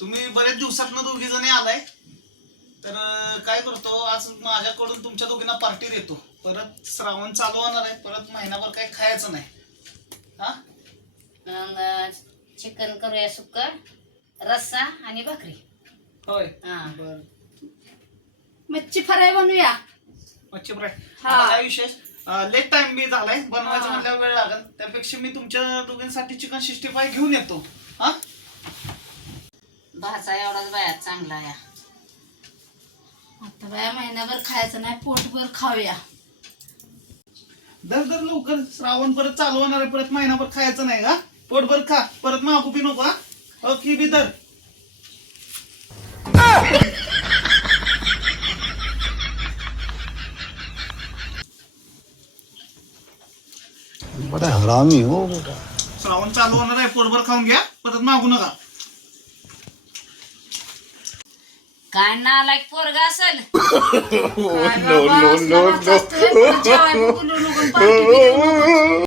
तुम्ही बरेच दिवसातनं दोघी जणी आलाय तर काय करतो आज माझ्याकडून तुमच्या दोघींना पार्टी देतो. परत श्रावण चालू होणार आहे, परत महिनाभर काही खायचं नाही. हा चिकन करूया सुक्क, रस्सा आणि भाकरी. होय हा. बर मच्छी फ्राय बनवूया. मच्छी फ्राय. हा. काय विशेष लेट टाइम बी झालाय बनवायचं हा. म्हणल्यावर वेळ लागेल. त्यापेक्षा मी तुमच्या दोघींसाठी चिकन 65 घेऊन येतो. हा भाचा एवढाच बाया चांगला या. आता बाया महिनाभर खायचं नाही, पोटभर खाऊया. दर दर लवकर श्रावण परत चालू होणार आहे, परत महिनाभर खायचं नाही का? पोटभर खा, परत मागू बी नको. हा की बी दर बड़ा हरामी हो बेटा. श्रावण चालू होणार आहे, पोटभर खाऊन घ्या, परत मागू नका. काय नालायक पोरगा असेल. काय बाबा, असलं वाच असतंय, पण जेवायला बोलवू नको, पार्टी बी देऊ नको.